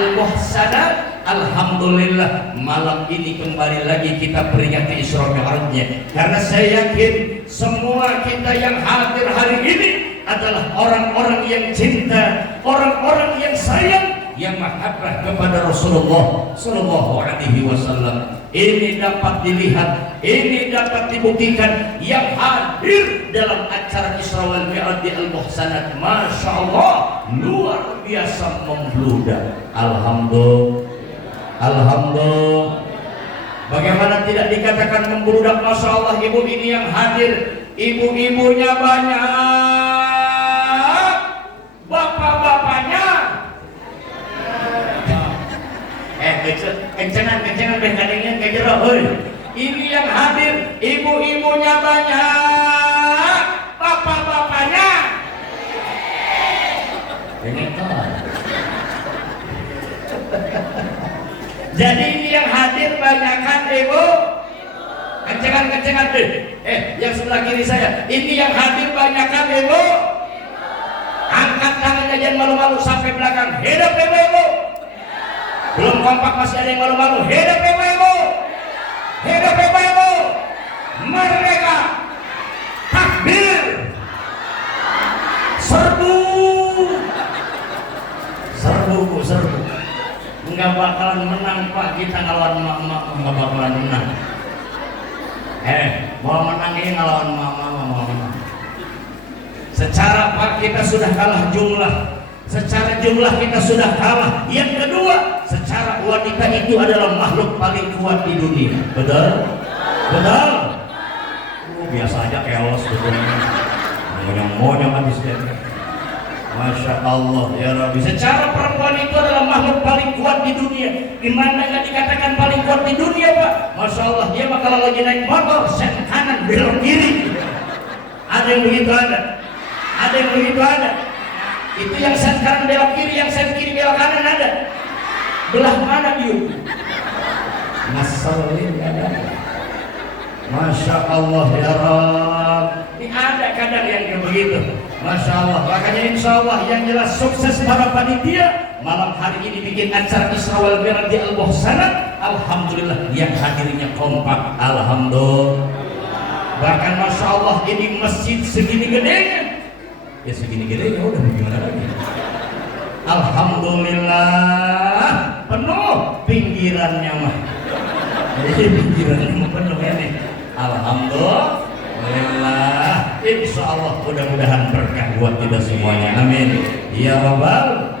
Al-Muhsanat. Alhamdulillah malam ini kembali lagi kita peringati Isra Mi'rajnya, karena saya yakin semua kita yang hadir hari ini adalah orang-orang yang cinta, orang-orang yang sayang, yang mahabbah kepada Rasulullah Sallallahu Alaihi Wasallam. Ini dapat dilihat, ini dapat dibuktikan yang hadir dalam acara Isra wal Mi'raj di Al-Muhsanat. Masya Allah, luar biasa membludak. Alhamdulillah. Alhamdulillah. Bagaimana tidak dikatakan membludak? Masya Allah, ibu ini yang hadir, ibu-ibunya banyak, bapak-bapaknya kencengan kadangnya kejerok. Ini yang hadir, ibu-ibunya banyak, bapak-bapaknya jadi ini yang hadir banyakkan ibu, kencengan yang sebelah kiri saya, ini yang hadir banyakkan ibu, angkat tangannya jangan malu-malu sampai belakang. Hidup ibu-ibu. Belum kompak masih ada yang malu-malu. Hidup ibu-ibu. Hidup ibu-ibu. Merdeka. Takbir. Serbu. Nggak bakalan menang Pak, kita ngelawan mama nggak bakalan menang. Mau menang ini ngelawan mama. Secara Pak kita sudah kalah jumlah, secara jumlah kita sudah kalah. Yang kedua, secara wanita itu adalah makhluk paling kuat di dunia. Betul? Biasa aja keos betulnya. Monyong habis dia. Masya Allah ya Rabbi. Secara perempuan itu adalah makhluk paling kuat di dunia. Dimana nggak dikatakan paling kuat di dunia Pak? Masya Allah, dia mah kalau lagi naik motor sen kanan belok kiri. Ada yang begitu ada. Itu yang sen kanan belok kiri, yang sen kiri belok kanan ada. Belah mana dia? Masalahnya ada. Masya Allah ya Rabbi. Ini ada kadang yang begitu. Masya Allah, makanya insya Allah yang jelas sukses para panitia malam hari ini bikin acara Isra wal Mi'raj di Al-Muhsanat. Alhamdulillah yang hadirnya kompak. Alhamdulillah. Bahkan Masya Allah ini masjid segini gedenya. Ya segini gedenya udah gimana lagi. Alhamdulillah penuh pinggirannya mah. Jadi pinggirannya mah penuh ya nih. Alhamdulillah. Insya Allah mudah-mudahan berkah buat kita semuanya. Amin ya Rabbal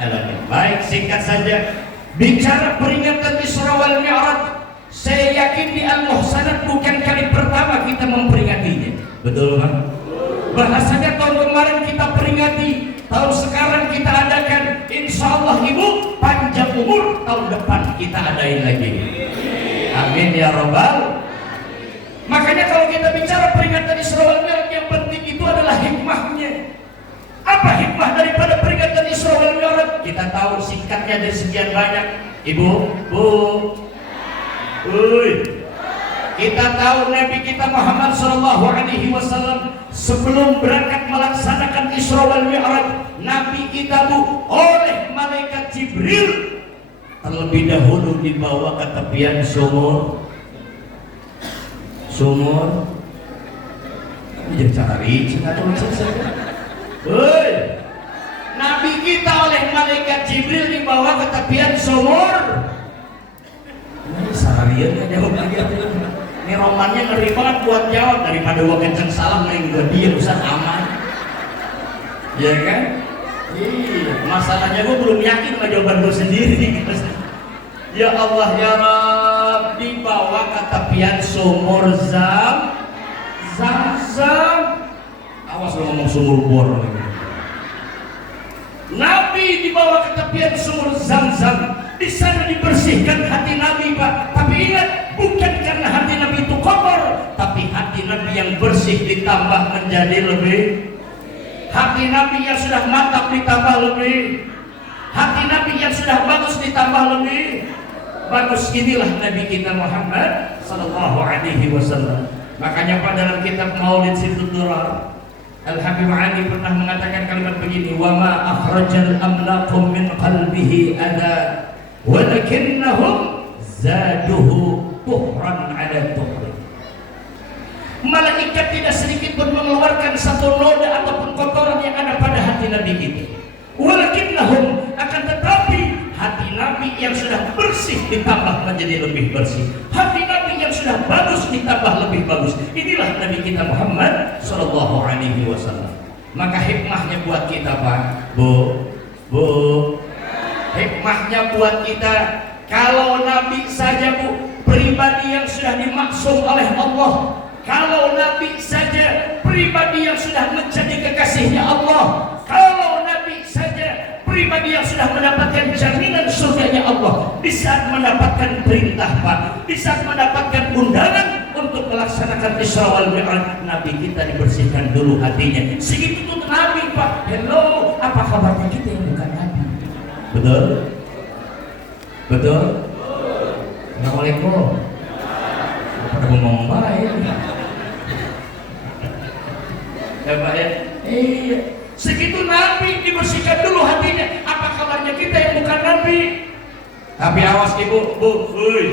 Alamin. Baik, singkat saja bicara peringatan Isra wal Mi'raj, saya yakin di Al-Muhsanat bukan kali pertama kita memperingatinya. Betul kan? Bahasanya tahun kemarin kita peringati, tahun sekarang kita adakan. Insya Allah ibu panjang umur, tahun depan kita adain lagi. Amin ya Rabbal. Makanya kalau kita bicara peringatan Isra wal Mi'raj, yang penting itu adalah hikmahnya. Apa hikmah daripada peringatan Isra wal Mi'raj? Kita tahu singkatnya dari sekian banyak. Ibu, kita tahu Nabi kita Muhammad Sallallahu Alaihi Wasallam sebelum berangkat melaksanakan Isra wal Mi'raj, Nabi kita oleh malaikat Jibril terlebih dahulu dibawa ke tepian sumur. Ini cari Nabi kita oleh malaikat Jibril dibawa ke tepian sumur. Ini seharian ya jawab lagi. Ini romannya ngeri banget buat jawab, daripada gua kenceng salah mending gua diam, Ustaz, aman. Ya kan? Iya, masalahnya gua belum yakin sama jawaban gua sendiri. Ya Allah ya Rabb, dibawa ke tepian sumur Zam-Zam. Awas lo ngomong sumur bor. Nabi dibawa ke tepian sumur Zam-Zam. Di sana dibersihkan hati Nabi Pak. Tapi ingat, bukan karena hati Nabi itu kotor, tapi hati Nabi yang bersih ditambah menjadi lebih. Hati Nabi yang sudah mantap ditambah lebih. Hati Nabi yang sudah bagus ditambah lebih bagus. Inilah Nabi kita Muhammad Sallallahu Alaihi Wasallam. Makanya pada dalam kitab Maulid Situd Durar Al-Habib Ali pernah mengatakan kalimat begini, wa ma akhrajal amlaqum min qalbihi adha walakinnahum zaduhu tuhran ala tuhri. Malaikat tidak sedikit pun mengeluarkan satu noda ataupun kotoran yang ada pada hati Nabi kita. Walakinnahum, akan tetapi hati Nabi yang sudah bersih ditambah menjadi lebih bersih. Hati Nabi yang sudah bagus ditambah lebih bagus. Inilah Nabi kita Muhammad sallallahu alaihi wasallam. Maka hikmahnya buat kita, Pak, Bu, hikmahnya buat kita, kalau Nabi saja, Bu, pribadi yang sudah dimaksud oleh Allah, kalau Nabi saja pribadi yang sudah menjadi kekasihnya Allah, kalau Nabi saja pribadi yang sudah mendapatkan jaminan surganya Allah, di saat mendapatkan perintah, Pak, di saat mendapatkan undangan untuk melaksanakan Isra wal Mi'raj, Nabi kita dibersihkan dulu hatinya. Segitu tuh Nabi, Pak. Hello, apa kabarnya kita yang bukan Nabi? Betul? Betul? Assalamualaikum. Pada ngomong baik. Ya Pak ya? Iya. Segitu Nabi dibersihkan dulu hatinya. Apa kabarnya kita yang bukan Nabi? Tapi awas Ibu, Bu, uy.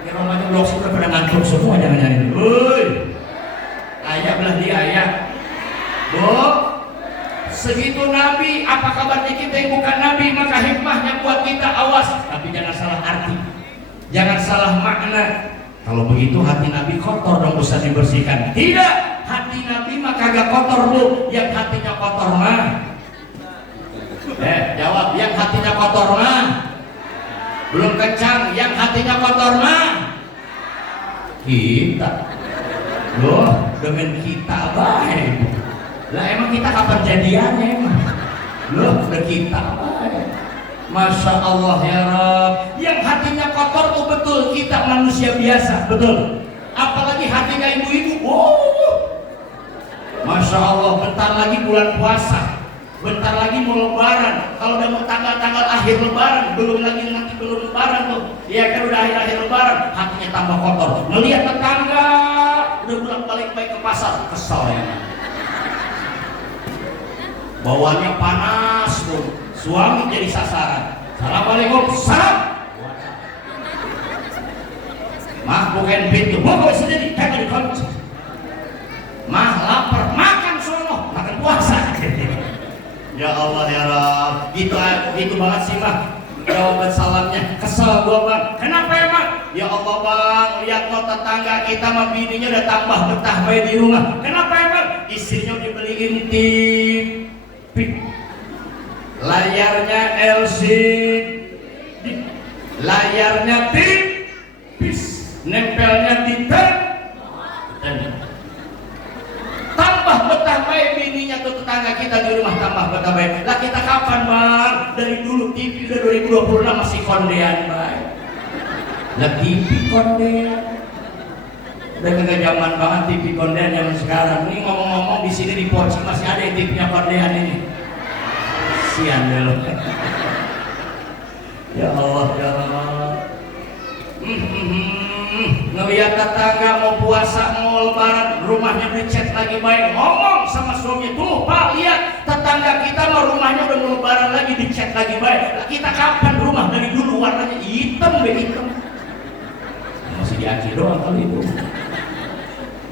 Ini rumahnya blok sudah pada ngantuk semua, jangan-jangan. Uy. Ayah belah dia ayah. Bu, segitu Nabi, apa kabarnya kita yang bukan Nabi? Maka hikmahnya buat kita, awas. Tapi jangan salah arti, jangan salah makna. Kalau begitu hati Nabi kotor dong, usah dibersihkan. Tidak, hati Nabi mah kagak kotor, Bu. Yang hatinya kotor mah, jawab, yang hatinya kotor mah belum kencang. Yang hatinya kotor mah kita. Loh, dengan kita baik. Lah emang kita kapan jadiannya emang? Loh, udah kita baik. Masya Allah ya Rabb. Yang hatinya kotor tuh betul kita manusia biasa, betul. Apalagi hatinya ibu-ibu. Masya Allah, bentar lagi bulan puasa, bentar lagi mau lebaran. Kalau udah mau tanggal-tanggal akhir lebaran, belum lagi nanti belum lebaran tuh, ya kan udah akhir-akhir lebaran, hatinya tambah kotor. Melihat tetangga udah bolak-balik baik ke pasar, kesel ya. Bawaannya panas tuh, suami jadi sasaran. Assalamualaikum, salam. Mah bukain pintu, bawa sendiri, kagak dikunci. Mah lapar, makan sono, makan puasa. Ya Allah ya Rabb, gitu banget sih Mah. Jawaban salamnya, kesel gua Bang. Kenapa emang? Ya Allah Bang, lihat no tetangga kita mah bininya udah tambah betah baik di rumah. Kenapa emang? Istrinya dibeliin TV, layarnya LCD, layarnya tipis, nempelnya di tambah betah baik bininya tuh tetangga kita di rumah, tambah betah baik. Lah kita kapan Bang? Dari dulu TV udah 2026 masih kondean baik. Lah TV kondean udah kagak zaman banget TV kondean zaman sekarang. Ini ngomong-ngomong di sini di Poci masih ada yang TV-nya kondean ini. Sian deh lo. Ya Allah ya Allah. Ngelihat tetangga mau puasa mau lebaran, rumahnya dicat lagi baik, ngomong sama suami, tuh Pak lihat tetangga kita mau rumahnya udah mau lebaran lagi dicat lagi baik. Nah, kita kapan rumah dari dulu warnanya hitam hitam, masih diaci doang kali itu.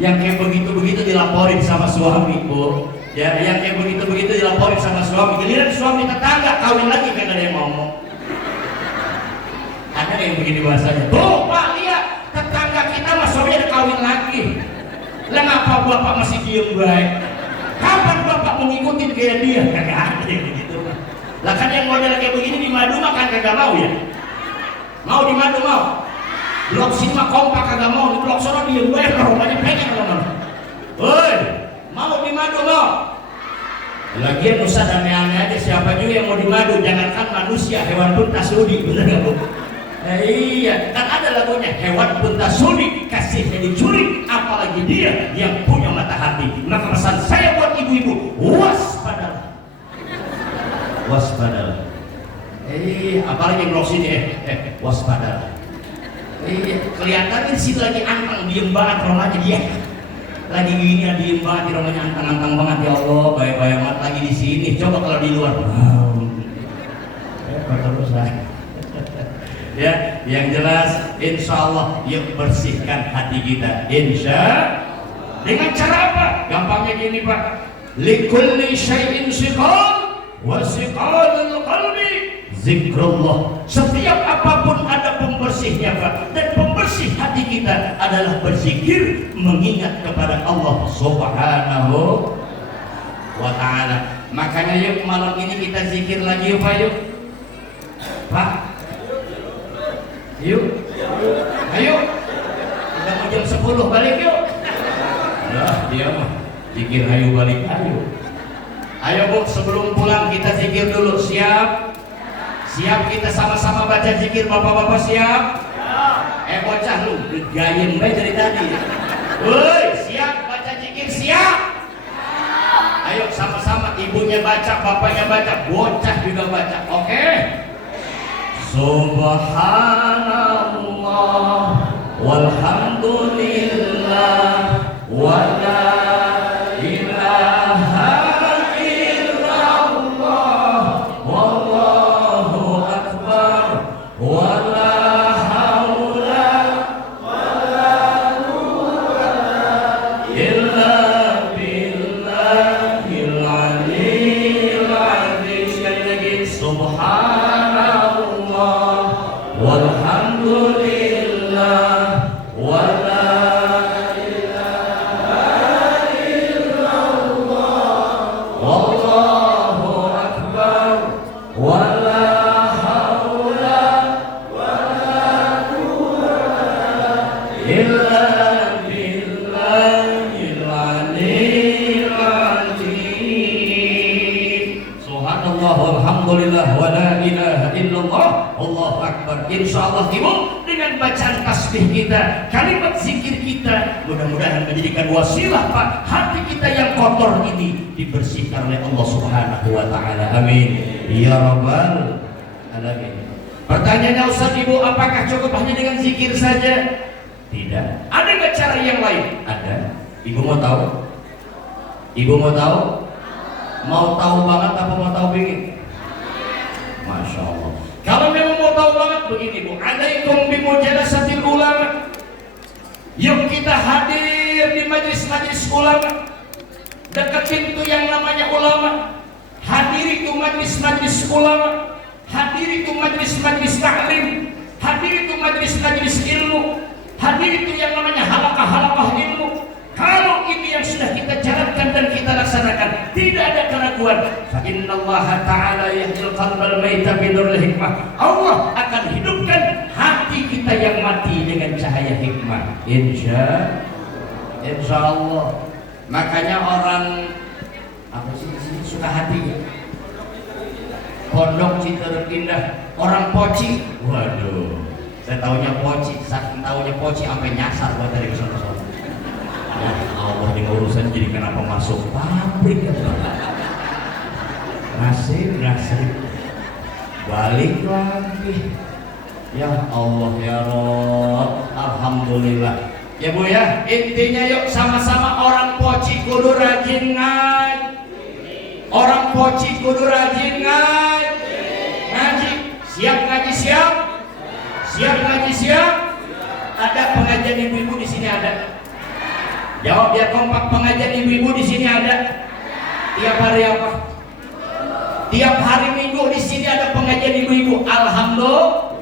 Yang kayak begitu dilaporin sama suami, Bu. Ya, yang kayak begitu dilaporin sama suami. Giliran suami tetangga kawin lagi kan ada yang ngomong. Ada yang begini bahasanya, tuh Pak lihat tetangga kita mas suaminya ada kawin lagi. Lah ngapa Bapak masih diem baik? Kapan Bapak mau ngikutin gaya dia? Kagak ada yang begitu. Lah kan yang model kayak begini di madu mah kan kagak mau ya? Mau di madu mau? Blok sini mah kompak kagak mau, di blok sono diem baik, rumahnya pengen ngomong. Woi, mau di madu mau? Lagian usah aneh-aneh aja, siapa juga yang mau di madu? Jangankan manusia, hewan pun tak sudi, bener gak Bu? Iya, kan ada lagunya, hewan pun tak sudi, kasihnya dicuri, apalagi dia yang punya mata hati. Maka pesan saya buat ibu-ibu, waspadalah. Waspadalah. Apalagi yang blok sini, waspadalah. Kelihatan di situ lagi anteng, diem banget rumahnya dia. lagi gini diem banget di rumahnya, antang-antang banget ya Allah, baik-baik amat lagi di sini. Coba kalau di luar, terus ya, yang jelas insya Allah yuk bersihkan hati kita, insya. Dengan cara apa? Gampangnya gini Pak, likulli syai'in siqal wa siqalul qalbi zikrullah. Setiap apapun ada pembersihnya Pak, dan pembersih hati kita adalah berzikir, mengingat kepada Allah Subhanahu wa ta'ala. Makanya yuk malam ini kita zikir lagi yuk Pak, yuk Pak, yuk, ayo, udah mau jam 10 balik yuk. Ya dia mah zikir ayo balik ayo. Ayo Bu, sebelum pulang kita zikir dulu, siap? Siap kita sama-sama baca zikir, bapak-bapak siap? Bocah lu gayeng bae dari tadi. Woi, siap baca zikir, siap? Ayo sama-sama, ibunya baca, bapaknya baca, bocah juga baca. Oke? Subhanallah walhamdulillah wa la ilaha illallah wallahu akbar wa la haula wa la quwwata illa billahil aliyyil azim. Sekali lagi, subhanallah walhamdulillah wa la Allahu Akbar. Insyaallah Ibu, dengan bacaan tasbih kita, kalimat zikir kita, mudah-mudahan menjadikan wasilah Pak, hati kita yang kotor ini dibersihkan oleh Allah Subhanahu wa ta'ala. Amin ya rabbal alamin. Pertanyaannya Ustaz, Ibu, apakah cukup hanya dengan zikir saja? Tidak. Ada nggak cara yang lain? Ada. Ibu mau tahu? Ibu mau tahu? Mau tahu banget apa mau tahu dikit? Masya Allah. Kalau memang mau tahu banget begini Bu, alaikum bimujalasatil ulama. Yuk kita hadir di majlis-majlis ulama. Deketin tuh yang namanya ulama. Hadiri tuh majlis-majlis ulama. Hadiri tuh majlis-majlis taklim. Hadiri tuh majlis-majlis ilmu. Hadiri tuh yang namanya halaqah-halaqah ilmu. Kalau ini yang sudah kita jalankan dan kita laksanakan, tidak ada keraguan. Fa innallaha ta'ala yahdil qalbal maita binuril hikmah. Allah akan hidupkan hati kita yang mati dengan cahaya hikmah. Insya Allah. Makanya orang apa sih di sini suka hati ya? Pondok Citerep Indah, orang Poci. Waduh, saya taunya Poci, saking taunya Poci sampai nyasar buat dari kesana-sana. Ya Allah, di urusan jadi kenapa masuk pabrik ya? Nasib balik lagi. Ya Allah ya Rob, alhamdulillah. Ya Bu ya, intinya yuk sama-sama orang Poci kudu rajin ngaji. Orang Poci kudu rajin ngaji. Siap ngaji siap? Siap ngaji siap? Ada pengajian ibu-ibu di sini ada? Jawab biar kompak, pengajian ibu-ibu di sini ada? Tiap hari apa? Tiap hari Minggu di sini ada pengajian ibu-ibu. Alhamdulillah.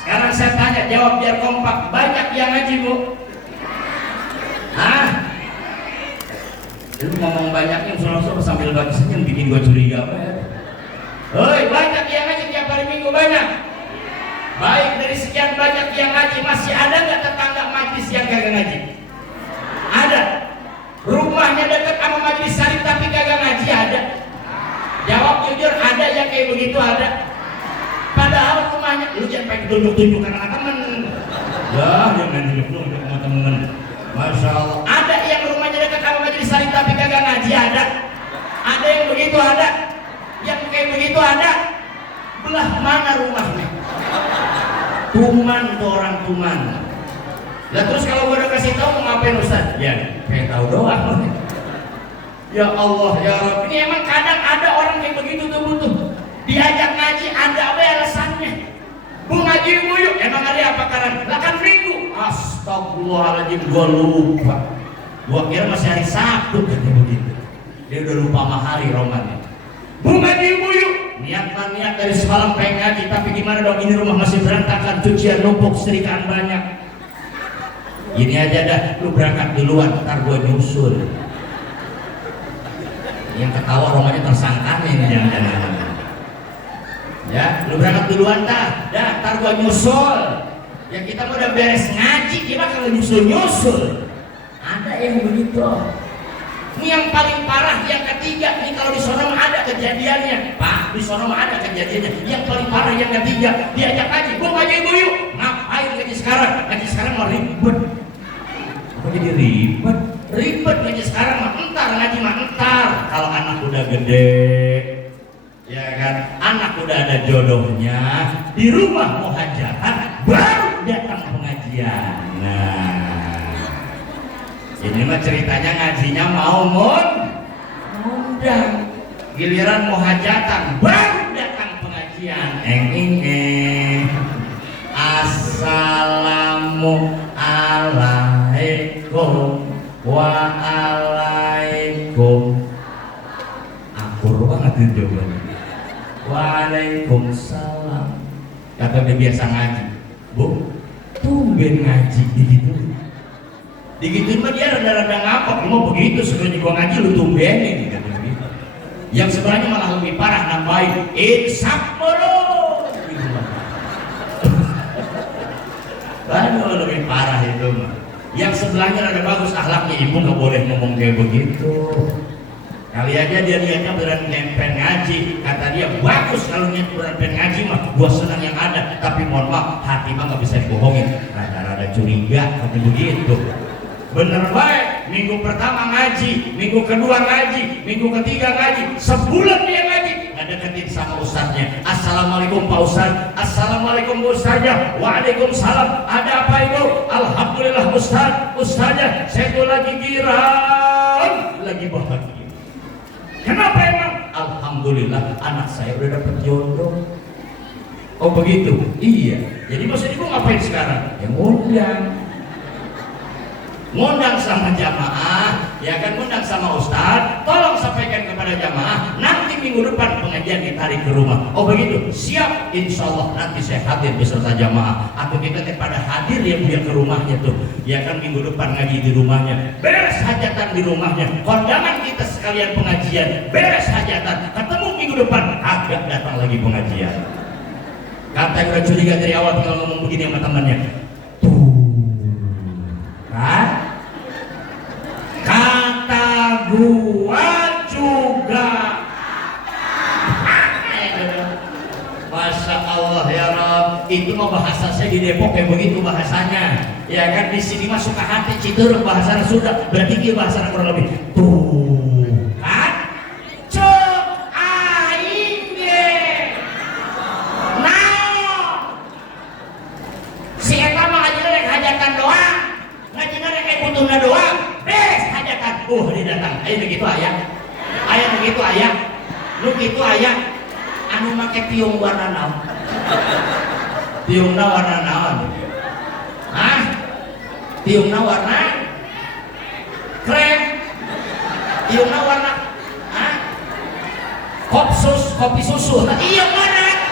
Sekarang saya tanya, jawab biar kompak. Banyak yang ngaji Bu? Hah? Lu ngomong banyaknya suruh-suruh sambil bagi senyum bikin gua curiga apa ya? Hoi, banyak yang ngaji tiap hari Minggu, banyak. Baik, dari sekian banyak yang ngaji, masih ada nggak tetangga majlis yang kagak ngaji? Ada. Rumahnya dekat sama majlis salib tapi kagak ngaji, ada. Jawab jujur, ada yang kayak begitu, ada. Padahal rumahnya, lu jangan pengen tunjuk-tunjuk karena temen. Ya, jangan tunjuk-tunjuk sama temen. Masya Allah. Ada yang rumahnya dekat sama majlis salib tapi kagak ngaji, ada. Ada yang begitu, ada. Yang kayak begitu ada. Belah mana rumahnya? Tuman tuh orang Tuman. Lah terus kalau gua udah kasih tahu mau ngapain Ustaz? Ya, pengen tahu doang. Ya Allah ya Rabb, ini emang kadang ada orang kayak begitu tuh butuh diajak ngaji, ada apa alasannya? Bu ngaji yuk, emang hari apa karan? Lah kan minggu. Astagfirullahaladzim, gua lupa. Gua kira masih hari Sabtu katanya begitu. Dia udah lupa sama hari romannya. Bu ngaji yuk, niat dari semalam pengen ngaji, tapi gimana dong, ini rumah masih berantakan, cucian numpuk, setrikaan banyak. Ini aja dah, lu berangkat duluan, ntar gua nyusul. Yang ketawa romanya tersangkanya ini jangan-jangan. Ya, lu berangkat duluan dah, ntar gua nyusul. Ya kita mau udah beres ngaji, gimana kalau nyusul? Ada yang begitu. Ini yang paling parah, yang ketiga. Ini kalau di sono ada kejadiannya, Pak. Di sono ada kejadiannya. Yang paling parah yang ketiga, diajak ngaji. Gua ngaji yuk. Ngapain ngaji sekarang? Ngaji sekarang mau ribet. Kok jadi ribet? Ribet ngaji sekarang mah entar, ngaji mah entar. Kalau anak udah gede, ya kan, anak udah ada jodohnya, di rumah mau hajatan, baru datang pengajian. Nah, ini mah ceritanya ngajinya mau ngundang, giliran mau hajatan, baru datang pengajian. Assalamualaikum waalaikum. Akur banget itu jawabannya. Waalaikumsalam. Kata dia biasa ngaji. Bu, tumben ngaji digituin mah dia rada-rada ngapok. Mau begitu sebenarnya gua ngaji lu tumbenin gitu. Yang sebenarnya malah lebih parah, nambahin insaf mulu. Aduh, lebih parah itu mah. Yang sebelahnya ada bagus akhlaknya, ibu nggak boleh ngomong kayak begitu. Kali aja dia niatnya beneran pengen ngaji, kata dia bagus kalau niat beneran pengen ngaji mah, gua senang yang ada. Tapi mohon maaf, hati mah nggak bisa dibohongin. Rada-rada curiga, tapi begitu. Bener baik, minggu pertama ngaji, minggu kedua ngaji, minggu ketiga ngaji, sebulan dia ngaji. Deketin sama ustadznya. Assalamualaikum Pak Ustadz. Assalamualaikum Bu Ustadznya. Waalaikumsalam. Ada apa itu? Alhamdulillah Ustadz. Ustadznya, saya tuh lagi girang, lagi bahagia. Kenapa emang? Alhamdulillah anak saya udah dapet jodoh. Oh begitu? Iya. Jadi maksudnya ibu ngapain sekarang? Ya ngundang sama jamaah, ya kan, ngundang sama ustadz. Tolong sampaikan kepada jamaah, nanti minggu depan pengajian ditarik ke rumah. Oh begitu? Siap, insya Allah nanti saya hadir beserta jamaah. Atau kita pada hadir dia ke rumahnya tuh, ya kan, minggu depan ngaji di rumahnya, beres hajatan di rumahnya, kondangan kita sekalian pengajian, beres hajatan, ketemu minggu depan, agak datang lagi pengajian. Kata yang udah curiga dari awal tinggal ngomong begini sama temannya. Kata gua juga. Masya Allah ya Rob, itu mah bahasa saya di Depok kayak begitu bahasanya. Ya kan, di sini mah suka hati Cituruk bahasa Sunda, berarti dia bahasa kurang lebih. Tuh kan, cek aing ge. Nah, si eta mah ngaji rek hajatan doang. Ngajinya kayak butuhna doang, beres hajatan, dia datang. Ayo begitu ayah, begitu ayah, lu gitu ayah. Anu make tiung warna naon? Tiungna warna naon? Hah? Tiungna warna krem. Tiungna warna kopi susu. Nah, iya mana?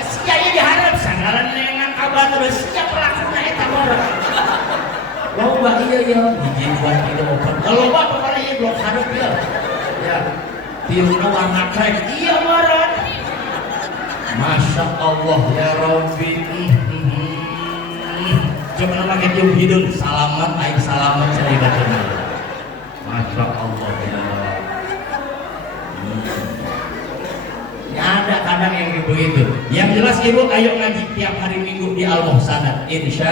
Sia ieu diharap sanggaran nengan kabar terus sia pelakuna eta mah. Loba iya ya, hiji dua tiga empat. Loba pokoknya ieu blok hareup ya. Ya. Tiungna warna krem. Iya marah. Masya Allah ya Rabbi. Coba nama kita tiup hidung, salaman, aing salaman cerita cerita. Masya Allah ya Rabbi. Ya ada kadang yang begitu. Yang jelas ibu ayo ngaji tiap hari Minggu di Al-Muhsanat, insya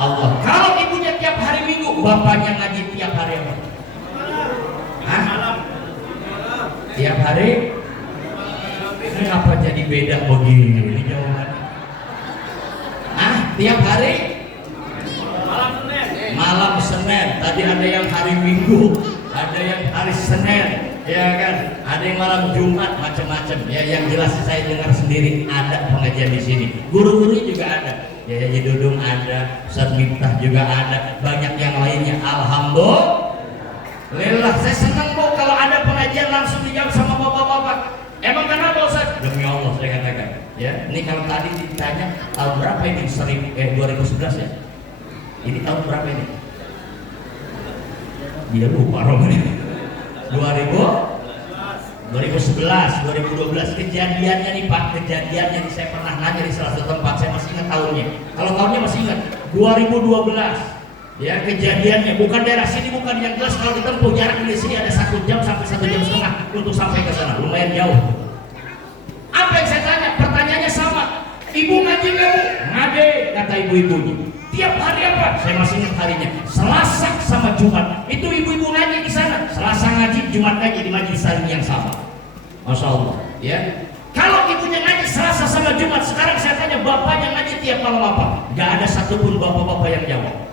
Allah. Kalau ibunya tiap hari Minggu, bapaknya ngaji tiap hari apa? Hah? Tiap hari? Kenapa jadi beda begini jawabannya? Tiap hari? tadi ada yang hari Minggu, ada yang hari Senin, ya kan, ada yang malam Jumat, macam-macam. Ya, yang jelas saya dengar sendiri ada pengajian di sini. Guru-guru juga ada. Ya, Haji Dudung ada, Ustaz Miftah juga ada, banyak yang lainnya. Alhamdulillah, saya senang Bu kalau ada pengajian langsung dijawab sama bapak-bapak. Emang kenapa Ustaz? Demi Allah saya katakan. Ya, ini kalau tadi ditanya tahun berapa ini? 2011 ya. Ini tahun berapa ini? Dia lupa Romani. 2011, 2012 kejadiannya nih Pak, kejadiannya nih saya pernah nanya di salah satu tempat, saya masih ingat tahunnya. Kalau tahunnya masih ingat, 2012. Ya, kejadiannya bukan daerah sini, bukan yang jelas kalau ditempuh jarak dari sini ada 1 jam sampai 1 jam setengah untuk sampai ke sana, lumayan jauh. Apa yang saya tanya? Pertanyaannya sama. Ibu ngaji nggak Bu? Ngade, kata ibu-ibunya. Tiap hari apa? Saya masih ingat harinya. Selasa sama Jumat. Itu ibu-ibu ngaji di sana. Selasa ngaji, Jumat ngaji di majelis saling yang sama. Masya Allah. Ya. Kalau ibunya ngaji Selasa sama Jumat, sekarang saya tanya bapaknya ngaji tiap malam apa? Gak ada satupun bapak-bapak yang jawab.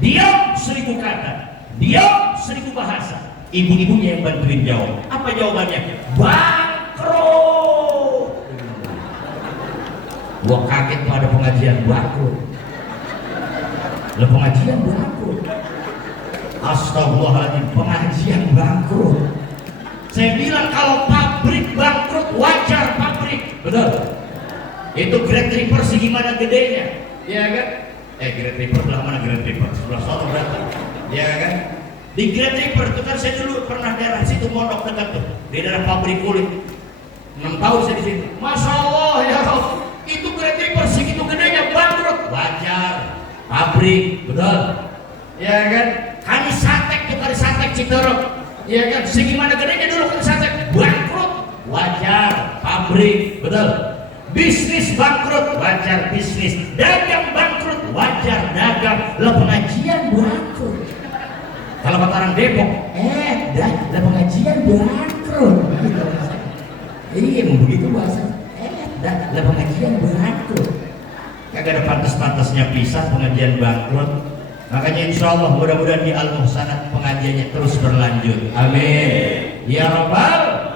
Diam 1000 kata, diam 1000 bahasa. Ibu-ibunya yang bantuin jawab. Apa jawabannya? Bangkrut. Gua kaget tuh ada pengajian bangkrut. Lah pengajian bangkrut. Astagfirullahaladzim, pengajian bangkrut. Saya bilang kalau pabrik bangkrut wajar pabrik, betul? Itu Great River segimana gedenya, ya kan? Great River belah mana Great River? Sebelah sana berarti, ya kan? Di Great River itu kan saya dulu pernah daerah situ mondok dekat tuh, di daerah pabrik kulit. 6 tahun saya di situ. Masya Allah ya Allah, itu Great River segitu gedenya bangkrut, wajar. Pabrik, betul? Ya kan? Kali Satek tuh, kali Satek Citorok, ya kan? Segimana gedenya dulu kali Satek, bangkrut, wajar. Pabrik, betul? Bisnis bangkrut, wajar bisnis. Dagang bangkrut, wajar dagang. Lah pengajian bangkrut. Kalau kata orang Depok, lah pengajian bangkrut. Ini emang begitu bahasa. Lah pengajian bangkrut. Kagak ada pantas-pantasnya pisah pengajian bangkrut. Makanya insya Allah mudah-mudahan di Al-Muhsanat pengajiannya terus berlanjut. Amin. Ya Rabbal.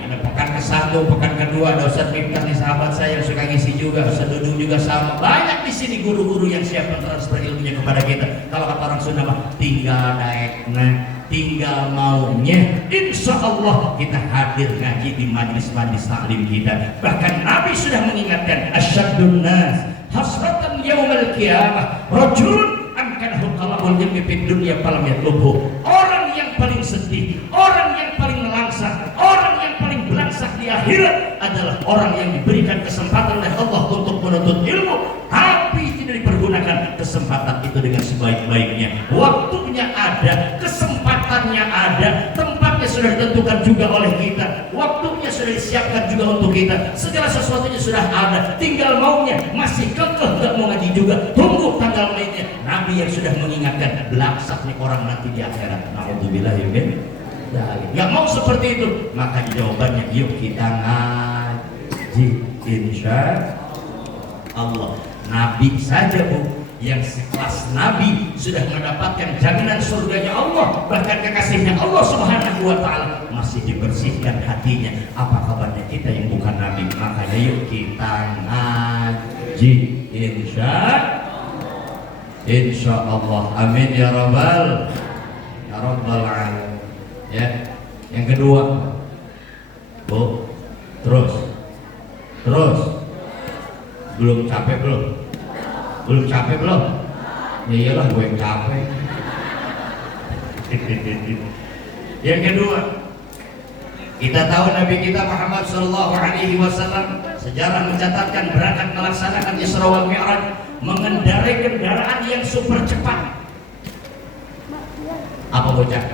Ada pekan ke-1, pekan ke-2 ada Ustaz Miftah nih, sahabat saya yang suka ngisi juga. Ustaz Dudung juga sama. Banyak di sini guru-guru yang siap mentransfer ilmunya kepada kita. Kalau kata orang Sunda mah tinggal naiknya, tinggal maunya. Insya Allah kita hadir ngaji di majlis-majlis taklim kita. Bahkan Nabi sudah mengingatkan asyaddun nas hasratan yaumal qiyamah rajulun amkanahu qalbul ilmi fid dunya falam yatlubhu. Orang yang paling sedih, orang yang paling melangsang, orang yang paling belangsak di akhirat adalah orang yang diberikan kesempatan oleh Allah untuk menuntut ilmu tapi tidak dipergunakan kesempatan itu dengan sebaik-baiknya. Waktunya ada, kesempatannya ada, tempatnya sudah ditentukan juga oleh kita, waktunya sudah disiapkan juga untuk kita, segala sesuatunya sudah ada, tinggal maunya. Masih kekeh gak mau ngaji juga, tunggu tanggal mainnya. Nabi yang sudah mengingatkan belaksak nih orang nanti di akhirat. Na'udzubillah ya ben. Gak mau seperti itu, maka jawabannya yuk kita ngaji insya Allah. Nabi saja Bu yang sekelas Nabi sudah mendapatkan jaminan surganya Allah, bahkan kekasihnya Allah Subhanahu wa Ta'ala masih dibersihkan hatinya. Apa kabarnya kita yang bukan Nabi? Makanya yuk kita ngaji insya Allah. Amin ya Rabbal alamin. Ya, yang kedua Bu, terus belum capek belum? Ya iyalah gue yang capek. Yang kedua, kita tahu Nabi kita Muhammad Sallallahu Alaihi Wasallam sejarah mencatatkan berangkat melaksanakan Isra wal Mi'raj mengendarai kendaraan yang super cepat. Apa bocah?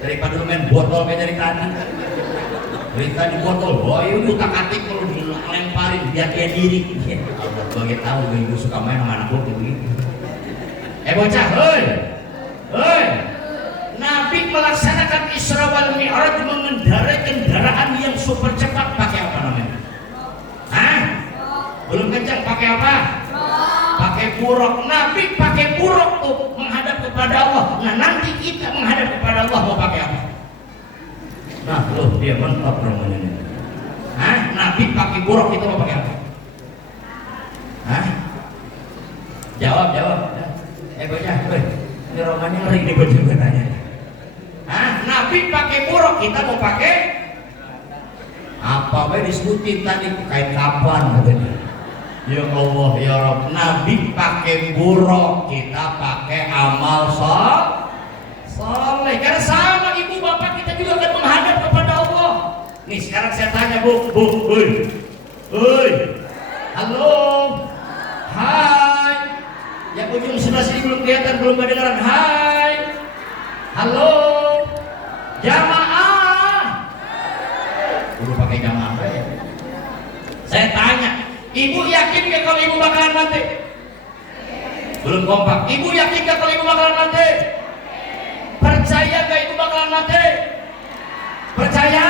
Daripada lu main botol kayak dari tadi. Dari tadi botol, boy utak atik kalau dilemparin biar dia diri. Allah bagi tahu ibu suka main sama anak gua kayak begitu. Bocah, hei. Nabi melaksanakan Isra wal Mi'raj mengendarai kendaraan yang super cepat pakai apa namanya? Belum kencang pakai apa? Pakai buruk. Nabi pakai buruk tuh menghadap kepada Nah nanti kita menghadap kepada Allah mau pakai apa? Nah loh dia mantap namanya ini. Hah? Nabi pakai buruk, kita mau pakai apa? Hah? Jawab. Bocah, ini romannya ngeri nih bocah nanya. Hah? Nabi pakai buruk, kita mau pakai apa? Disebutin tadi kain kapan katanya. Ya Allah ya Rabb, Nabi pakai buruk, kita pakai amal soleh. Karena sama ibu bapak kita juga akan menghadap kepada Allah. Nih sekarang saya tanya bu, halo, hai. Yang ujung sebelah sini belum kelihatan, belum kedengaran. Hai, halo, jamaah. Udah pakai jamaah ya. Saya tanya, ibu yakin gak kalau ibu bakalan mati? Belum kompak. Ibu yakin gak kalau ibu bakalan mati? Percaya gak ibu bakalan mati? Percaya?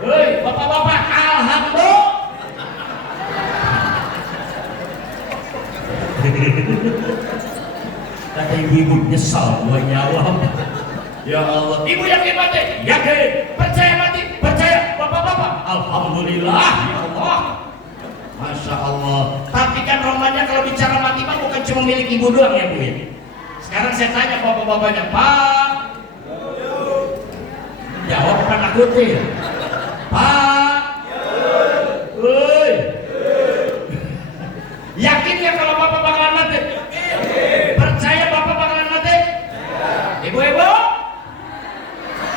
Hei, bapak-bapak, alhamdulillah. Kata ibu-ibu nyesal gua jawab. Ya Allah, ibu yakin mati? Yakin. Percaya mati? Percaya. Bapak-bapak, alhamdulillah ya Allah. Masya Allah. Tapi kan romannya kalau bicara mati mah bukan cuma milik ibu doang ya bu ya. Sekarang saya tanya bapak-bapaknya, Pak. Jawab apa nakutin? Pak. Woi. Yakin ya kalau bapak bakalan mati? Percaya bapak bakalan mati? Ibu-ibu?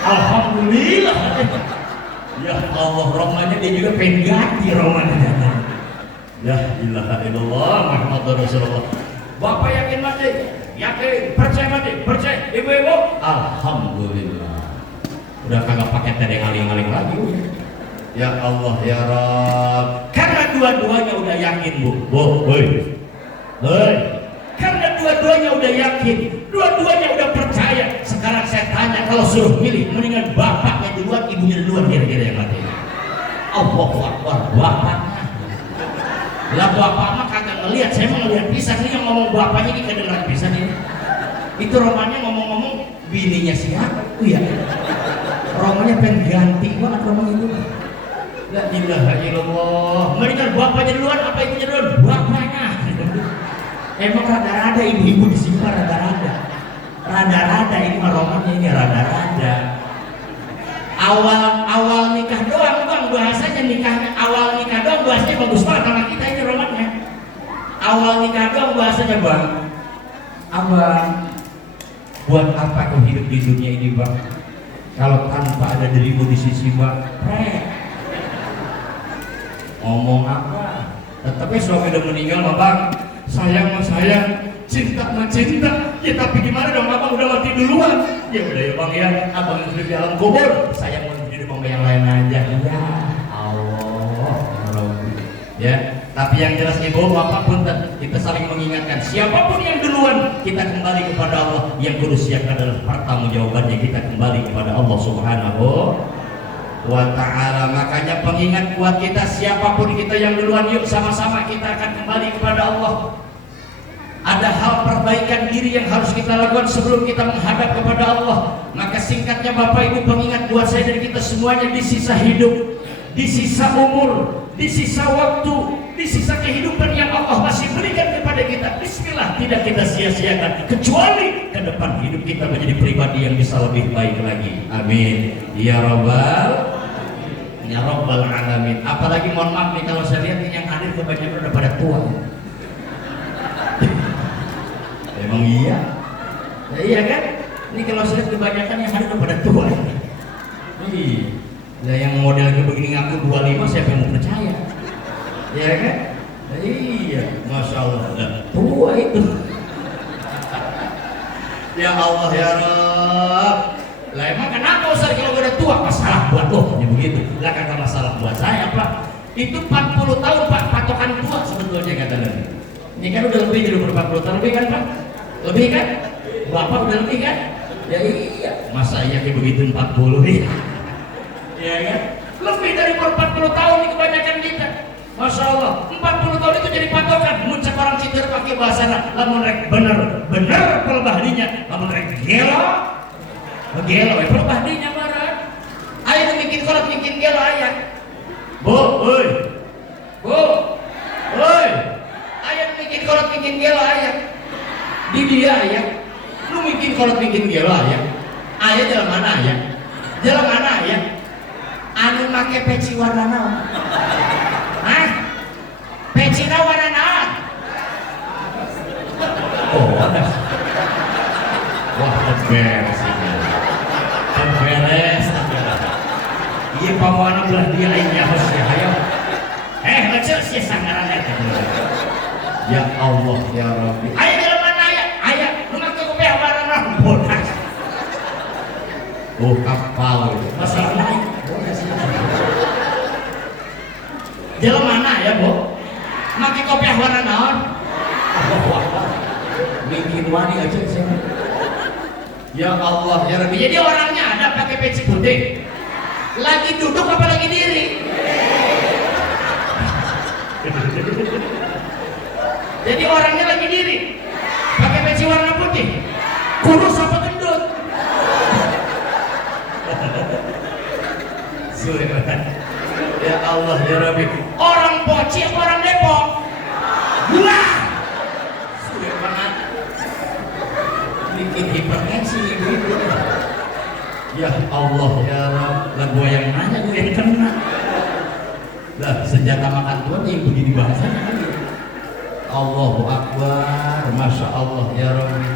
Alhamdulillah. Ya Allah, romannya dia juga pengen ganti romannya. La ilaha illallah Muhammadur Rasulullah. Bapak yakin mati? Yakin. Percaya mati? Percaya. Ibu-ibu? Alhamdulillah. Udah kagak pakai tadi aling-aling lagi. Ya Allah ya Rabb. Karena dua-duanya udah yakin bu. Karena dua-duanya udah yakin, dua-duanya udah percaya. Sekarang saya tanya, kalau suruh pilih, mendingan bapaknya duluan, ibunya duluan, kira-kira yang mati. Allahu Akbar, bapaknya. Lah bapak mah kagak ngelihat, saya mau ngelihat pisan nih yang ngomong bapaknya ini kedengeran pisan ini. Itu romannya ngomong-ngomong bininya siapa? Iya. Romannya pengen ganti banget roman itu. La ilaha illallah. Mendingan bapaknya duluan apa ibunya duluan? Bapaknya. Emang rada-rada ibu-ibu di sini mah rada-rada ini mah romannya ini rada-rada. Awal nikah doang bang, bahasanya nikahnya awal nikah doang, bahasanya bagus banget sama kita ini romannya. Awal nikah doang bahasanya bang. Abang, buat apa kau hidup di dunia ini bang? Kalau tanpa ada dirimu di sisi bang, ngomong apa? Tetapi suami udah meninggal bang. Sayang mah sayang, cinta mah cinta. Ya tapi gimana dong, abang udah mati duluan. Ya udah ya bang ya, abang yang hidup di alam kubur, saya mau hidup di bangga yang lain aja. Ya Allah, ya. Tapi yang jelas ibu bapak pun kita saling mengingatkan. Siapapun yang duluan, kita kembali kepada Allah. Yang kudu siap adalah pertanggungjawabannya, kita kembali kepada Allah Subhanahu wa ta'ala. Makanya pengingat buat kita, siapapun kita yang duluan, yuk sama-sama kita akan kembali kepada Allah. Ada hal perbaikan diri yang harus kita lakukan sebelum kita menghadap kepada Allah. Maka singkatnya Bapak Ibu pengingat buat saya dan kita semuanya, di sisa hidup, di sisa umur, di sisa waktu, di sisa kehidupan yang Allah masih berikan kepada kita, bismillah, tidak kita sia-siakan, kecuali ke depan hidup kita menjadi pribadi yang bisa lebih baik lagi. Amin ya Rabbal alamin. Apalagi mohon maaf nih, kalau saya lihat yang hadir kebanyakan udah pada tua. Emang iya? Ya, iya kan? Ini kalau saya lihat kebanyakan yang hadir udah pada tua. Nah, yang model kayak begini ngaku 25, siapa yang mau percaya? Ya kan? Nah, iya, masya Allah, tua itu. Ya Allah ya Rabb. Lah emang kenapa Ustaz kalau udah tua? Masalah buat lo, ya begitu. Lah kagak masalah buat saya Pak. Itu 40 tahun Pak, patokan tua sebetulnya kata Nabi. Ini kan udah lebih dari umur 40 tahun, lebih kan Pak? Lebih kan? Bapak udah lebih kan? Ya iya. Masa iya kayak begitu 40 nih? Ya kan? Lebih dari umur 40 tahun nih kebanyakan kita. Masya Allah, 40 tahun itu jadi patokan. Muncul orang Citir pakai bahasana, lamun rek bener pelbahdinya, lamun rek gelo, pelbahdinya barat. Ayo bikin kolot, bikin gelo ayah. Bu, ayo bikin kolot, bikin gelo ayah. Di dia ayah, lu bikin kolot, bikin gelo ayah. Ayah jalan mana ayah? Jalan mana ayah? Anu make peci warna naon? Hah? Peci warna naon? Oh, ada. Wah, beres ini. Beres. Iya pamuana belah dia lainnya harus ya, ayo. Lecel sih sangaran eta. Ya Allah, ya Rabbi. Ayo jalan mana ayah? Ayah, lu make kopiah warna naon? Bodas. Oh, kapal. Masalah lain. Jalan mana ya, Bu? Make kopiah warna naon? Bikin wani aja sih. Ya Allah, ya Rabbi. Jadi orangnya ada pakai peci putih. Lagi duduk apa lagi diri? Jadi orangnya lagi diri. Pakai peci warna putih. Kurus apa gendut? Ya Allah, ya Rabbi. Orang Poci apa orang Depok? Wah, sulit banget. Bikin hipertensi ibu. Ya Allah, ya Rabbi. Lah gua yang nanya, gua yang kena. Lah senjata makan Tuhan yang begini bahasanya. Allahu Akbar, Masya Allah, ya Rabbi.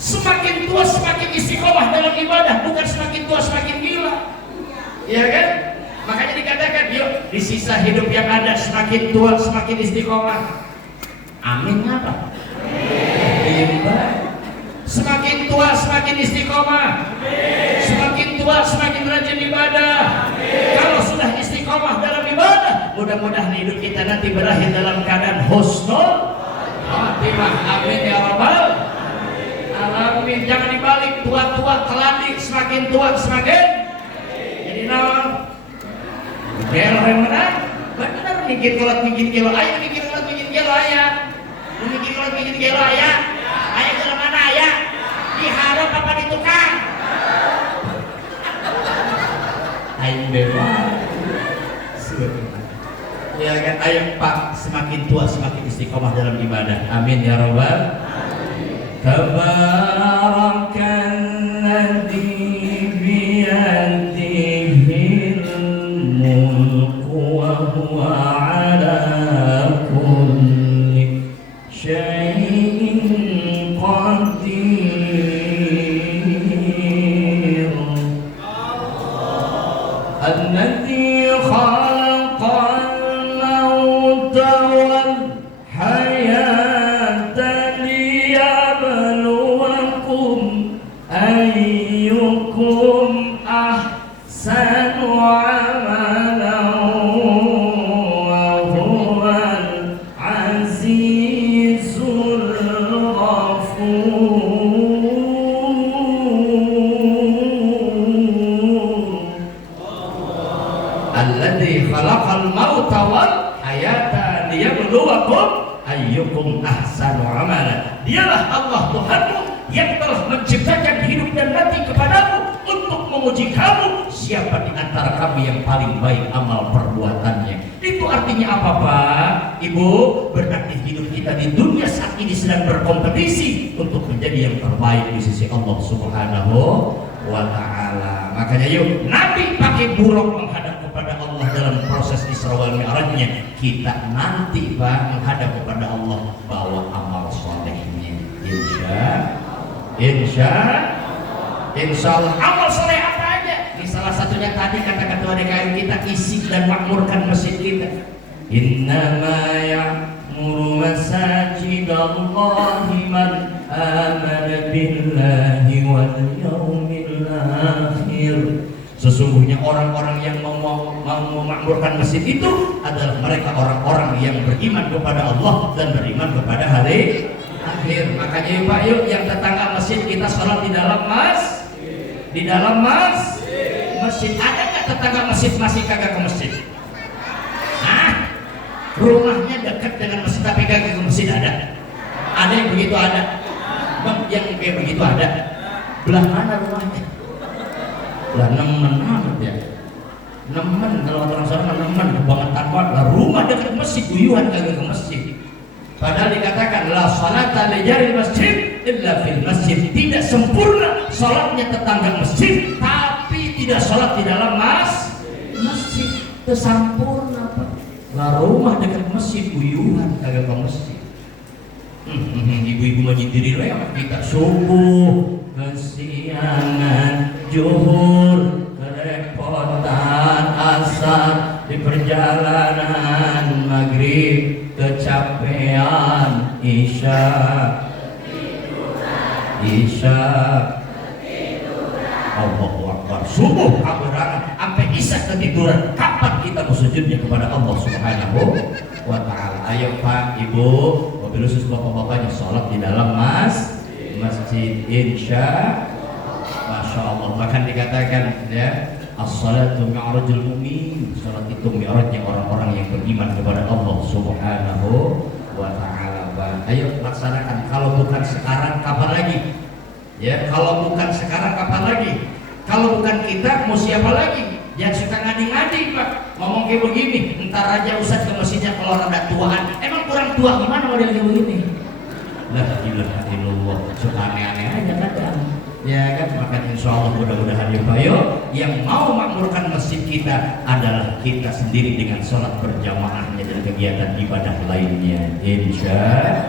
Semakin tua semakin istiqomah dalam ibadah, bukan semakin tua semakin gila. Iya kan? Makanya dikatakan, yuk di sisa hidup yang ada semakin tua semakin istiqomah. Amin apa? Semakin tua semakin istiqomah. Semakin tua semakin rajin ibadah. Kalau sudah istiqomah dalam ibadah, mudah-mudahan hidup kita nanti berakhir dalam keadaan husnul khatimah. Amin ya rabbal alamin. Jangan dibalik, tua-tua keladi, semakin tua semakin jadi naon? Gelo yang menang, bener mikir kolot bikin gelo, ayo mikir kolot bikin gelo ayah, mikir kolot bikin gelo ayah, ayah jalan mana ayah? Diharap apa di tukang? Ayo bebas, ya kan? Ayo Pak, semakin tua semakin istiqomah dalam ibadah. Amin ya Rabbal. Tabarakalladzi biyadihil mulku wa huwa ala kulli syai'in qadir. Alladzi khalaqal mauta wal hayata liyabluwakum ayyukum ahsanu amalan wa huwal azizul ghafur. Alladzi khalaqal mauta wal hayata liyabluwakum ayyukum ahsanu amala. Dialah Allah Tuhanmu yang telah menciptakan hidup dan mati kepadamu untuk menguji kamu siapa di antara kamu yang paling baik amal perbuatannya. Itu artinya apa Pak? Ibu, berarti hidup kita di dunia saat ini sedang berkompetisi untuk menjadi yang terbaik di sisi Allah Subhanahu wa Ta'ala. Makanya yuk, Nabi pakai buruk menghadap kepada Allah dalam proses Isra wal Mi'rajnya. Kita nanti Pak menghadap kepada Allah bawa amal solehnya. Insya Allah amal soleh apa aja. Ini salah satunya tadi kata ketua DKM kita, isi dan makmurkan masjid kita. Innama ya'muru masajidallahi man amana billahi wal yawmil akhir. Sesungguhnya orang-orang yang mau memakmurkan masjid itu adalah mereka orang-orang yang beriman kepada Allah dan beriman kepada hari akhir. Makanya yuk Pak, yuk yang tetangga masjid kita sholat di dalam masjid. Ada nggak tetangga masjid masih kagak ke masjid? Hah? rumahnya dekat dengan masjid tapi kagak ke masjid ada yang begitu ada bang, yang kayak begitu ada. Belah mana rumahnya? Lah nemen amat ya, nemen kalau orang sana nemen kebangetan banget lah, rumah dekat masjid uyuhan kagak ke masjid. Padahal dikatakan la salata li jaril masjid illa fil masjid, tidak sempurna salatnya tetangga masjid tapi tidak salat di dalam masjid. Tersempurna Pak. Lah rumah dekat masjid uyuhan kagak ke masjid. Ibu-ibu masjid diri lo yang kita subuh, kesiangan, zuhur, kerepotan, asar di perjalanan, maghrib kecapean, isya Allahu Akbar, subuh kabarangan sampai isya ketiduran. Kapan kita bersujudnya kepada Allah Subhanahu wa ta'ala? Ayo Pak, Ibu, mobil khusus bapak-bapaknya sholat di dalam masjid, insya Masya Allah. Bahkan dikatakan ya, as-salatu mi'rajul mu'min, salat itu mi'rajnya orang-orang yang beriman kepada Allah Subhanahu wa ta'ala. Ayo laksanakan. Kalau bukan sekarang kapan lagi? Ya, kalau bukan sekarang kapan lagi? Kalau bukan kita mau siapa lagi? Yang suka ngadi-ngadi Pak, ngomong kayak begini, entar aja Ustaz ke masjidnya kalau rada tuaan. Emang kurang tua gimana model kayak begini? La ilaha illallah, suka aneh-aneh aja kadang. Ya kan, maka insya Allah mudah-mudahan ya Pak, yang mau makmurkan masjid kita adalah kita sendiri dengan sholat berjamaahnya dan kegiatan ibadah lainnya. Insya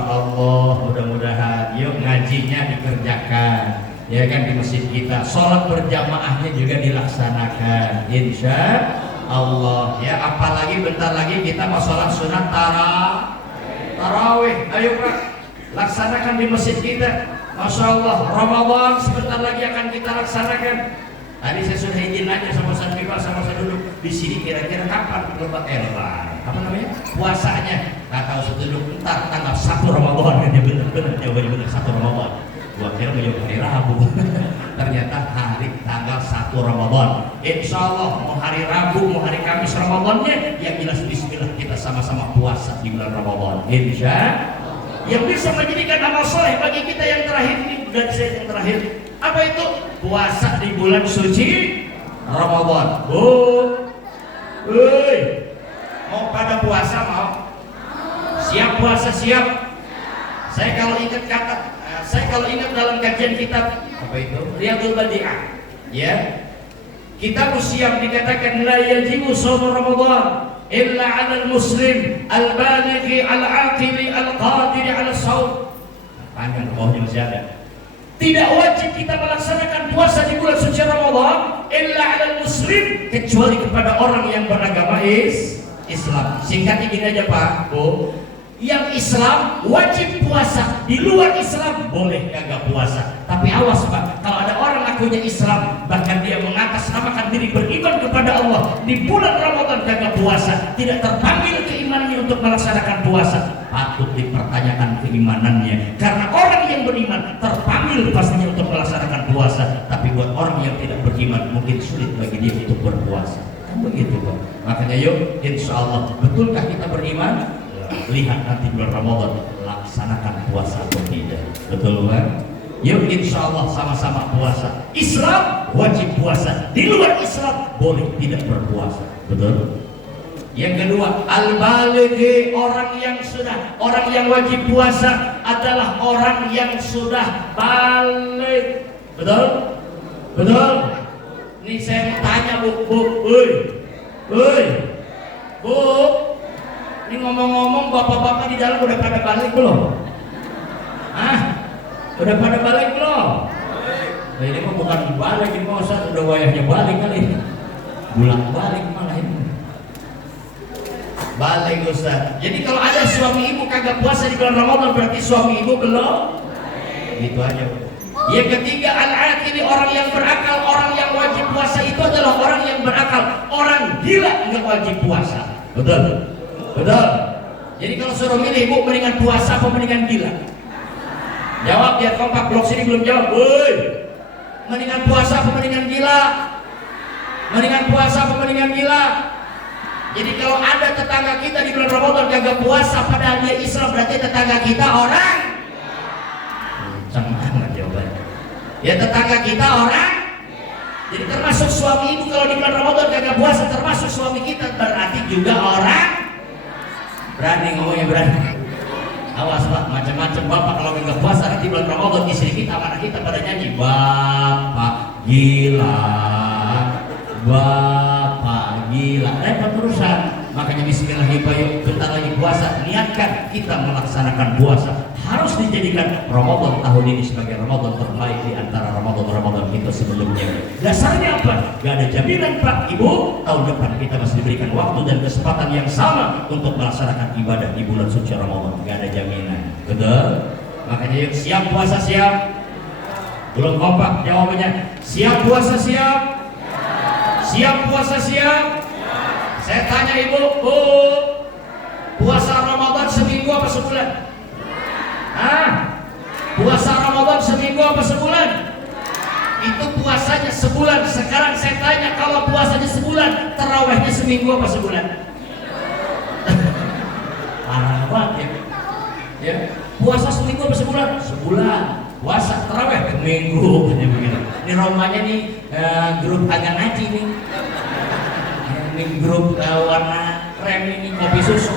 Allah mudah-mudahan yuk ngajinya dikerjakan ya kan di masjid kita, sholat berjamaahnya juga dilaksanakan insya Allah ya. Apalagi bentar lagi kita mau sholat sunat tarawih. Ayo Pak, laksanakan di masjid kita. Masya Allah, Ramadan sebentar lagi akan kita laksanakan. Tadi saya sudah izin aja sama Ustaz Bima, sama saya duduk di sini, kira-kira kapan apa namanya puasanya? Nggak tahu, saya duduk entar tanggal 1 Ramadan kan, ya bener jawabannya bener 1 Ramadan. Gua kira mau jawab hari Rabu, ternyata hari tanggal 1 Ramadan. Insya Allah mau hari Rabu mau hari Kamis Ramadannya, yang jelas Bismillah kita sama-sama puasa di bulan Ramadan. Insya yang bisa menjadikan amal soleh bagi kita yang terakhir ini dan saya yang terakhir. Apa itu? Puasa di bulan suci Ramadan. Mau pada puasa mau? Siap puasa siap? Saya kalau ingat dalam kajian kitab apa itu? Riyadul Badi'ah. Ya. Kitab Usyam dikatakan la yajibu shaum Ramadan illa 'alal muslim al-balighi al-aqili al-qadiri 'ala shaum. Panjang bawahnya masih ada. Tidak wajib kita melaksanakan puasa di bulan suci Ramadan illa 'alal muslim, kecuali kepada orang yang beragama Islam. Singkatnya gini aja Pak, Bu. Yang Islam wajib puasa, di luar Islam boleh kagak puasa. Tapi awas Pak, kalau ada orang ngakunya Islam, bahkan dia mengatasnamakan diri beriman kepada Allah, di bulan Ramadan kagak puasa, tidak terpanggil keimanannya untuk melaksanakan puasa, patut dipertanyakan keimanannya. Karena orang yang beriman terpanggil pastinya untuk melaksanakan puasa, tapi buat orang yang tidak beriman mungkin sulit bagi dia untuk berpuasa. Kan begitu Pak. Makanya yuk, insya Allah, betulkah kita beriman? Lihat nanti bulan Ramadan laksanakan puasa atau tidak. Betul kan? Yuk insya Allah sama-sama puasa. Islam wajib puasa, di luar Islam boleh tidak berpuasa. Betul? Yang kedua, al-balighi, orang yang wajib puasa adalah orang yang sudah balik. Betul? Betul? Ini saya mau tanya Bu, ini ngomong-ngomong bapak-bapak di dalam udah pada balik belum? Udah pada balik belum? Nah, ini mah bukan balik, ini mah Ustaz udah wayahnya balik kali ini. Bulan balik malah ini. Balik Ustaz. Jadi kalau ada suami ibu kagak puasa di bulan Ramadan berarti suami ibu belum? Gitu aja. Yang ketiga, al-aqili, orang yang berakal. Orang yang wajib puasa itu adalah orang yang berakal. Orang gila nggak wajib puasa. Betul? Betul. Jadi kalau suruh milih ibu mendingan puasa apa mendingan gila? Jawab biar kompak, blok sini belum jawab. Woi. Mendingan puasa apa mendingan gila? Mendingan puasa apa mendingan gila? Jadi kalau ada tetangga kita di bulan Ramadan kagak puasa padahal dia Islam, berarti tetangga kita orang sangat jawabannya. Ya tetangga kita orang. Jadi termasuk suami ibu kalau di bulan Ramadan kagak puasa, termasuk suami kita, berarti juga orang. Berani ngomongnya, berani. Awas Pak, macam-macam Bapak kalau nggak puasa nanti bulan Ramadan istri kita, anak kita pada nyanyi Bapak gila, Bapak gila, repot urusan. Makanya bismillahirrahmanirrahim, bentar lagi puasa, niatkan kita melaksanakan puasa. Harus dijadikan Ramadan tahun ini sebagai Ramadan terbaik di antara Ramadan kita sebelumnya. Dasarnya apa? Gak ada jaminan Pak Ibu, tahun depan kita masih diberikan waktu dan kesempatan yang sama untuk melaksanakan ibadah di bulan suci Ramadan. Gak ada jaminan, betul? Makanya yuk, siap puasa siap? Belum kompak jawabannya. Siap puasa siap? Siap puasa siap? Saya tanya ibu, Bu, puasa Ramadan seminggu apa sebulan? Hah? Puasa Ramadan seminggu apa sebulan? Itu puasanya sebulan. Sekarang saya tanya, kalau puasanya sebulan, tarawehnya seminggu apa sebulan? Parah banget ya. Puasa seminggu apa sebulan? Sebulan. Puasa taraweh seminggu. Ini romanya nih grup agak ngaji nih. Ini grup warna krem ini kopi susu.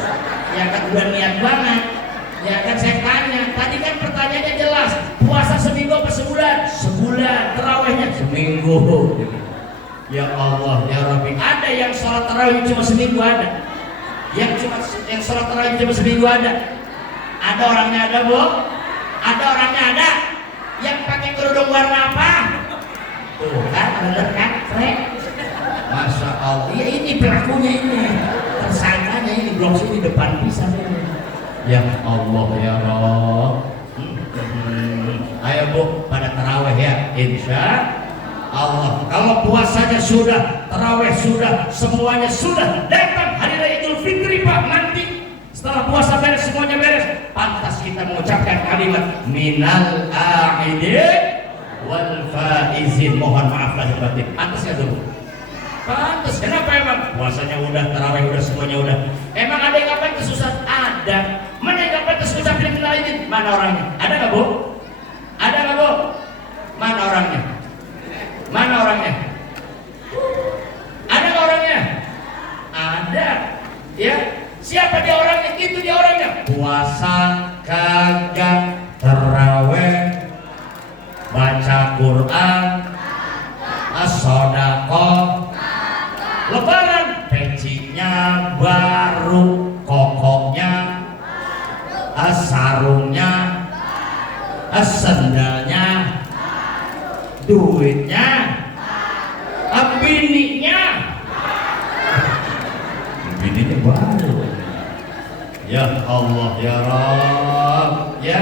Ya kan udah niat banget. Ya kan saya tanya, tadi kan pertanyaannya jelas, puasa seminggu apa sebulan? Sebulan, tarawehnya seminggu. Ya Allah, ya Rabbi, ada yang sholat tarawih cuma seminggu ada. Yang sholat tarawih cuma seminggu ada. Ada orangnya ada, Bu? Ada orangnya ada. Yang pakai kerudung warna apa? Tuh kan, bener kan, keren. Masya Allah, ya ini pelakunya ini, tersangkanya ini, blok sini depan pisah ini. Ya Allah ya Rabb. Ayo Bu, pada taraweh ya, insya Allah. Kalau puasanya sudah, taraweh sudah, semuanya sudah, datang hari raya Idul Fitri Pak, nanti setelah puasa beres, semuanya beres, pantas kita mengucapkan kalimat minal a'idin wal faizin, mohon maaf lahir batin. Pantas ya dulu? Pantas. Kenapa emang? Puasanya udah, tarawih udah, semuanya udah. Emang ada yang ngapain kesusahan? Ada. Mana yang ngapain kesusahan minal aidin? Mana orangnya? Ada nggak Bu? Ada nggak Bu? Mana orangnya? Mana orangnya? Ada nggak orangnya? Ada. Ya. Siapa dia orangnya? Itu dia orangnya. Puasa kagak, tarawih, baca Quran, as-sodaqah, lebaran, pecinya baru, kokoknya, sarungnya, sendalnya, duitnya, bininya baru. Ya Allah ya Rabb, ya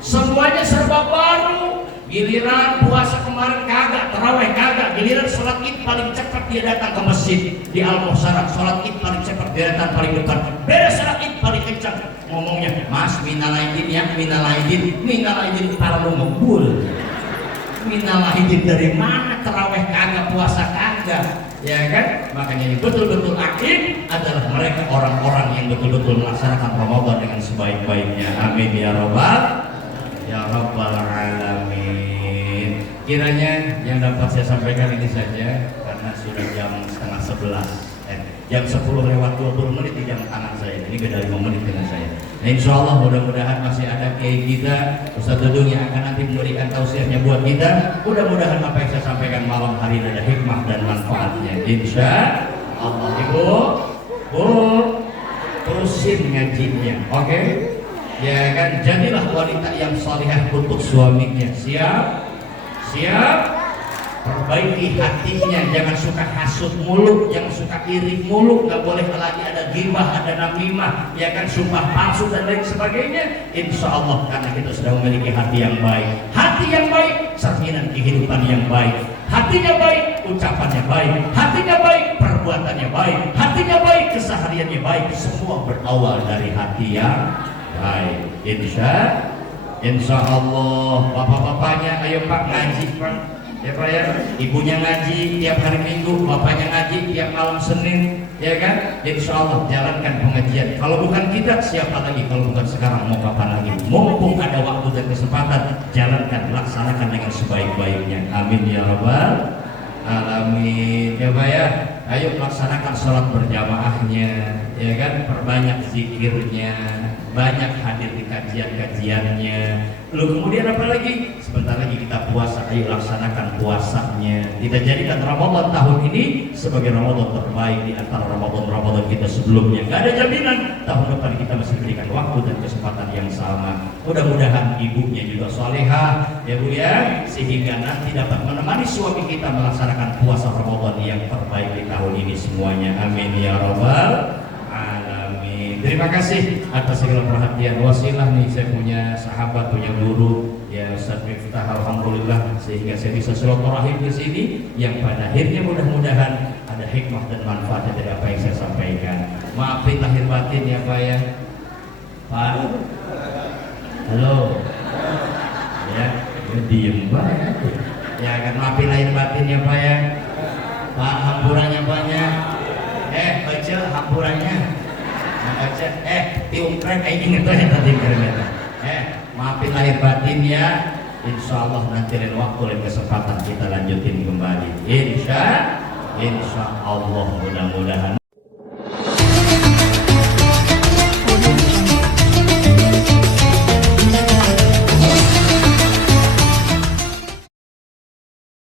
semuanya serba baru. Giliran puasa kemarin kagak, taraweh kagak, giliran sholat id paling cepat dia datang ke masjid di Al-Muhsarat, sholat id paling cepat dia datang paling depan, beres sholat id paling kencang ngomongnya, Mas minal aidin ya, minal aidin para lu ngebul. Minal aidin dari mana? Taraweh kagak, puasa kagak, ya kan? Makanya yang betul-betul akhir adalah mereka orang-orang yang betul-betul melaksanakan Ramadan dengan sebaik-baiknya. Amin ya Rabbal alamin. Kiranya yang dapat saya sampaikan ini saja, karena sudah jam 10:30. Jam 10:20 di jam tangan saya. Ini beda 5 menit dengan saya. Nah, insya Allah mudah-mudahan masih ada kiai kita, Ustaz Dudung yang akan nanti memberikan tausiahnya buat kita. Mudah-mudahan apa yang saya sampaikan malam hari ini ada hikmah dan manfaatnya. Insya Allah. Ibu, Bu, terusin ngajinya, oke? Ya kan, jadilah wanita yang salihah untuk suaminya. Siap? Siap? Perbaiki hatinya, jangan suka hasut mulu, jangan suka iri mulu, nggak boleh lagi ada ghibah, ada namimah, ya kan, sumpah palsu dan lain sebagainya. Insya Allah karena kita sudah memiliki hati yang baik. Hati yang baik, cerminan kehidupan yang baik. Hatinya baik, ucapannya baik. Hatinya baik, perbuatannya baik. Hatinya baik, kesehariannya baik. Semua berawal dari hati yang baik. Insya Allah. Bapak-bapaknya, ayo Pak ngaji Pak. ya Pak ya, ibunya ngaji tiap hari Minggu, bapaknya ngaji tiap malam Senin, ya kan? Insya Allah jalankan pengajian. Kalau bukan kita, siapa lagi? Kalau bukan sekarang, mau kapan lagi? Mumpung ada waktu dan kesempatan, jalankan, laksanakan dengan sebaik-baiknya. Amin ya Rabbal alamin. Ya Pak ya, ayo laksanakan sholat berjamaahnya, ya kan? Perbanyak zikirnya, banyak hadir di kajian-kajiannya. Lalu kemudian apa lagi? Sebentar lagi kita puasa, ayo laksanakan puasanya. Kita jadikan Ramadan tahun ini sebagai Ramadan terbaik di antara Ramadan kita sebelumnya. Gak ada jaminan tahun depan kita masih berikan waktu dan kesempatan yang sama. Mudah-mudahan ibunya juga salehah, ya Bu ya, sehingga nanti dapat menemani suami kita melaksanakan puasa Ramadan yang terbaik di tahun ini semuanya. Amin ya Rabbal alamin. Terima kasih atas segala perhatian. Wasilah nih, saya punya sahabat, punya guru ya Ustaz Miftah, alhamdulillah sehingga saya bisa silaturahim di sini yang pada akhirnya mudah-mudahan ada hikmah dan manfaat dari apa yang saya sampaikan. Maafin lahir batin ya Pak ya. Pak, halo ya, diem banget ya kan. Maafin lahir batin ya Pak ya. Pak, hampurannya banyak. Baca hampurannya. Baca, tiungkrek kayak gini tuh ya tadi kerja. Maafin lahir batin ya. Insya Allah nanti lain waktu, lain kesempatan kita lanjutin kembali. Insya Allah mudah-mudahan.